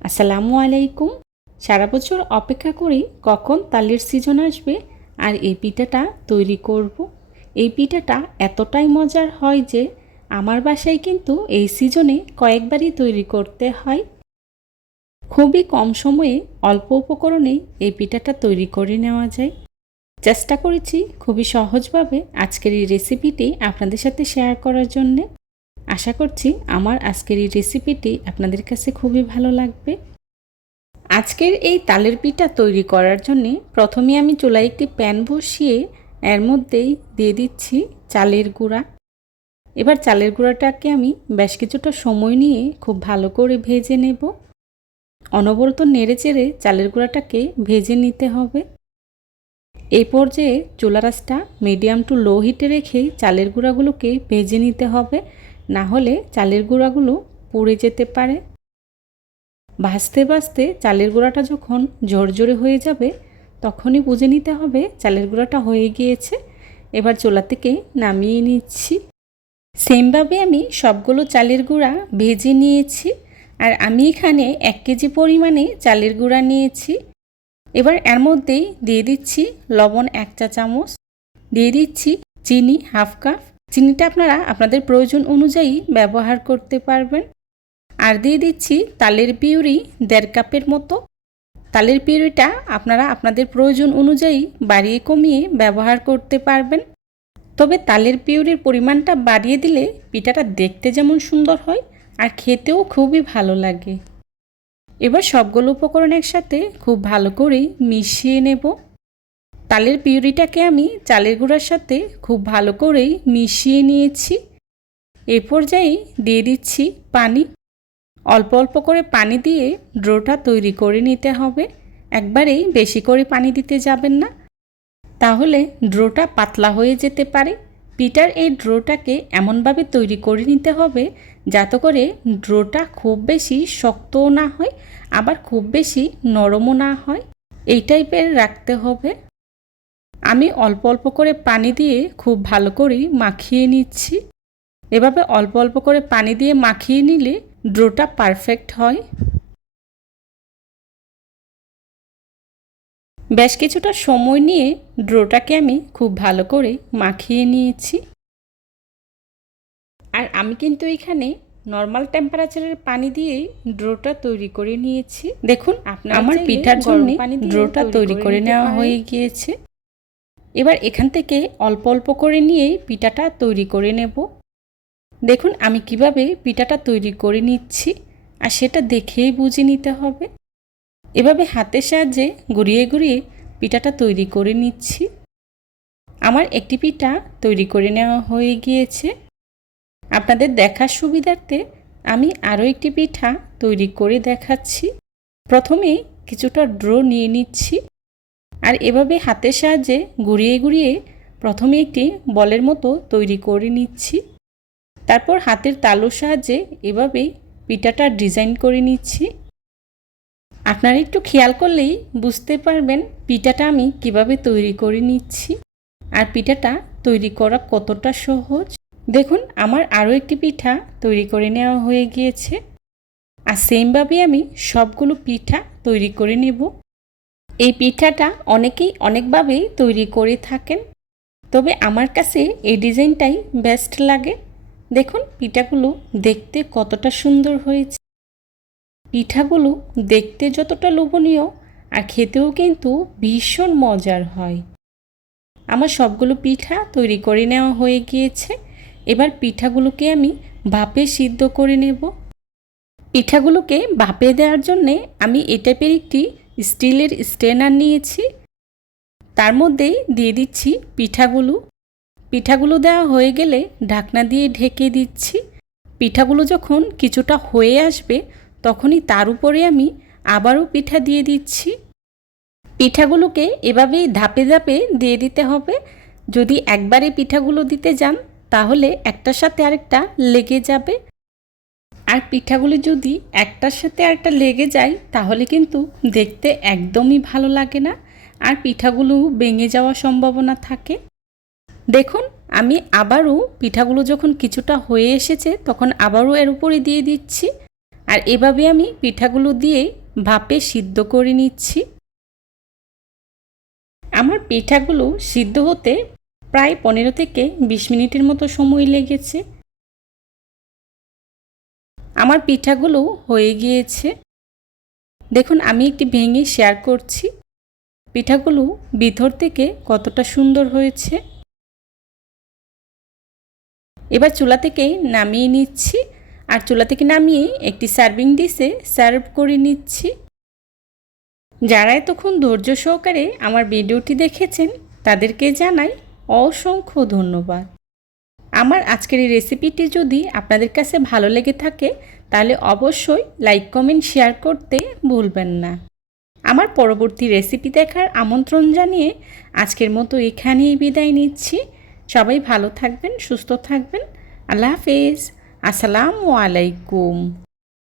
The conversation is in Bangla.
আসসালামু আলাইকুম। সারা বছর অপেক্ষা করি কখন তালের সিজন আসবে আর এই পিঠাটা তৈরি করব। এই পিঠাটা এতটাই মজার হয় যে আমার বাসায় কিন্তু এই সিজনে কয়েকবারই তৈরি করতে হয়। খুবই কম সময়ে অল্প উপকরণেই এই পিঠাটা তৈরি করে নেওয়া যায়। চেষ্টা করেছি খুবই সহজভাবে আজকের এই রেসিপিটি আপনাদের সাথে শেয়ার করার জন্যে। আশা করছি আমার আজকের এই রেসিপিটি আপনাদের কাছে খুবই ভালো লাগবে। আজকের এই তালের পিঠা তৈরি করার জন্য প্রথমে আমি চুলায় একটি প্যান বসিয়ে এর মধ্যেই দিয়ে দিচ্ছি চালের গুঁড়া। এবার চালের গুঁড়াটাকে আমি বেশ কিছুটা সময় নিয়ে খুব ভালো করে ভেজে নেব। অনবরত নেড়ে চেড়ে চালের গুঁড়াটাকে ভেজে নিতে হবে। এই পর্যায়ে চুলা রাসটা মিডিয়াম টু লো হিটে রেখে চালের গুঁড়াগুলোকে ভেজে নিতে হবে। না হলে চালের গুঁড়াগুলো পুড়ে যেতে পারে। ভাজতে ভাজতে চালের গুঁড়াটা যখন ঝরঝরে হয়ে যাবে, তখনই বুঝে নিতে হবে চালের গুঁড়াটা হয়ে গিয়েছে। এবার চোলা থেকে নামিয়ে নিচ্ছি। সেমভাবে আমি সবগুলো চালের গুঁড়া ভেজে নিয়েছি আর আমি এখানে এক কেজি পরিমাণে চালের গুঁড়া নিয়েছি। এবার এর মধ্যেই দিয়ে দিচ্ছি লবণ এক চা চামচ, দিয়ে দিচ্ছি চিনি হাফ কাপ চিনিটা আপনারা আপনাদের প্রয়োজন অনুযায়ী ব্যবহার করতে পারবেন। আর দিয়ে দিচ্ছি তালের পিউরি দেড় কাপের মতো। তালের পিউরিটা আপনারা আপনাদের প্রয়োজন অনুযায়ী বাড়িয়ে কমিয়ে ব্যবহার করতে পারবেন। তবে তালের পিউরির পরিমাণটা বাড়িয়ে দিলে পিঠাটা দেখতে যেমন সুন্দর হয় আর খেতেও খুবই ভালো লাগে। এবার সবগুলো উপকরণ একসাথে খুব ভালো করেই মিশিয়ে নেব। তালের পিউরিটাকে আমি চালের গুঁড়ার সাথে খুব ভালো করেই মিশিয়ে নিয়েছি। এ পর্যায়ে দিয়ে দিচ্ছি পানি। অল্প অল্প করে পানি দিয়ে ড্রোটা তৈরি করে নিতে হবে। একবারেই বেশি করে পানি দিতে যাবেন না। তাহলে ড্রোটা পাতলা হয়ে যেতে পারে। পিটার এই ড্রোটাকে এমনভাবে তৈরি করে নিতে হবে যাতে করে ড্রোটা খুব বেশি শক্তও না হয়, আবার খুব বেশি নরমও না হয়। এই টাইপের রাখতে হবে। আমি অল্প অল্প করে পানি দিয়ে খুব ভালো করে মাখিয়ে নিচ্ছি। এভাবে অল্প অল্প করে পানি দিয়ে মাখিয়ে নিলে ড্রোটা পারফেক্ট হয়। বেশ কিছুটা সময় নিয়ে ড্রোটাকে আমি খুব ভালো করে মাখিয়ে নিয়েছি। আর আমি কিন্তু এখানে নর্মাল টেম্পারেচারের পানি দিয়েই ড্রোটা তৈরি করে নিয়েছি। দেখুন আপনার আমার পিঠার জন্য ড্রোটা তৈরি করে নেওয়া হয়ে গিয়েছে। এবার এখান থেকে অল্প অল্প করে নিয়েই পিঠাটা তৈরি করে নেব। দেখুন, আমি কীভাবে পিঠাটা তৈরি করে নিচ্ছি আর সেটা দেখেই বুঝে নিতে হবে। এভাবে হাতের সাহায্যে ঘুরিয়ে ঘুরিয়ে পিঠাটা তৈরি করে নিচ্ছি। আমার একটি পিঠা তৈরি করে নেওয়া হয়ে গিয়েছে। আপনাদের দেখার সুবিধার্থে আমি আরও একটি পিঠা তৈরি করে দেখাচ্ছি। প্রথমে কিছুটা ড্রো নিয়ে নিচ্ছি। আর এভাবে হাতের সাহায্যে ঘুরিয়ে ঘুরিয়ে প্রথমে একটি বলের মতো তৈরি করে নিচ্ছি। তারপর হাতের তালুর সাহায্যে এভাবেই পিঠাটা ডিজাইন করে নিচ্ছি। আপনারা একটু খেয়াল করলেই বুঝতে পারবেন পিঠাটা আমি কীভাবে তৈরি করে নিচ্ছি আর পিঠাটা তৈরি করা কতটা সহজ। দেখুন, আমার আরও একটি পিঠা তৈরি করে নেওয়া হয়ে গিয়েছে। আর সেমভাবে আমি সবগুলো পিঠা তৈরি করে নেব। এই পিঠাটা অনেকেই অনেকভাবেই তৈরি করে থাকেন। তবে আমার কাছে এই ডিজাইনটাই বেস্ট লাগে। দেখুন, পিঠাগুলো দেখতে কতটা সুন্দর হয়েছে। পিঠাগুলো দেখতে যতটা লোভনীয় আর খেতেও কিন্তু ভীষণ মজার হয়। আমার সবগুলো পিঠা তৈরি করে নেওয়া হয়ে গিয়েছে। এবার পিঠাগুলোকে আমি ভাপে সিদ্ধ করে নেব। পিঠাগুলোকে ভাপে দেওয়ার জন্যে আমি এ টাইপের একটি স্টিলের স্টেনার নিয়েছি। তার মধ্যেই দিয়ে দিচ্ছি পিঠাগুলো। পিঠাগুলো দেওয়া হয়ে গেলে ঢাকনা দিয়ে ঢেকে দিচ্ছি। পিঠাগুলো যখন কিছুটা হয়ে আসবে, তখনই তার উপরে আমি আবারও পিঠা দিয়ে দিচ্ছি। পিঠাগুলোকে এভাবেই ধাপে ধাপে দিয়ে দিতে হবে। যদি একবারে পিঠাগুলো দিতে যান, তাহলে একটার সাথে আরেকটা লেগে যাবে। আর পিঠাগুলি যদি একটার সাথে আরেকটা লেগে যায়, তাহলে কিন্তু দেখতে একদমই ভালো লাগে না। আর পিঠাগুলো ভেঙে যাওয়ার সম্ভাবনা থাকে। দেখুন, আমি আবারও পিঠাগুলো যখন কিছুটা হয়ে এসেছে, তখন আবারও এর উপরে দিয়ে দিচ্ছি। আর এভাবে আমি পিঠাগুলো দিয়ে ভাপে সিদ্ধ করে নিচ্ছি। আমার পিঠাগুলো সিদ্ধ হতে প্রায় পনেরো থেকে বিশ মিনিটের মতো সময় লেগেছে। আমার পিঠাগুলো হয়ে গিয়েছে। দেখুন, আমি একটি ভেঙে শেয়ার করছি। পিঠাগুলো ভিতর থেকে কতটা সুন্দর হয়েছে। এবার চুলা থেকে নামিয়ে নিচ্ছি আর চুলা থেকে নামিয়ে একটি সার্ভিং ডিশে সার্ভ করে নিচ্ছি। যারা এতক্ষণ ধৈর্য সহকারে আমার ভিডিওটি দেখেছেন, তাদেরকে জানাই অসংখ্য ধন্যবাদ। আমার আজকের এই রেসিপিটি যদি আপনাদের কাছে ভালো লেগে থাকে, তাহলে অবশ্যই লাইক কমেন্ট শেয়ার করতে ভুলবেন না। আমার পরবর্তী রেসিপি দেখার আমন্ত্রণ জানিয়ে আজকের মতো এখানেই বিদায় নিচ্ছি। সবাই ভালো থাকবেন, সুস্থ থাকবেন। আল্লাহ হাফেজ। আসসালামু আলাইকুম।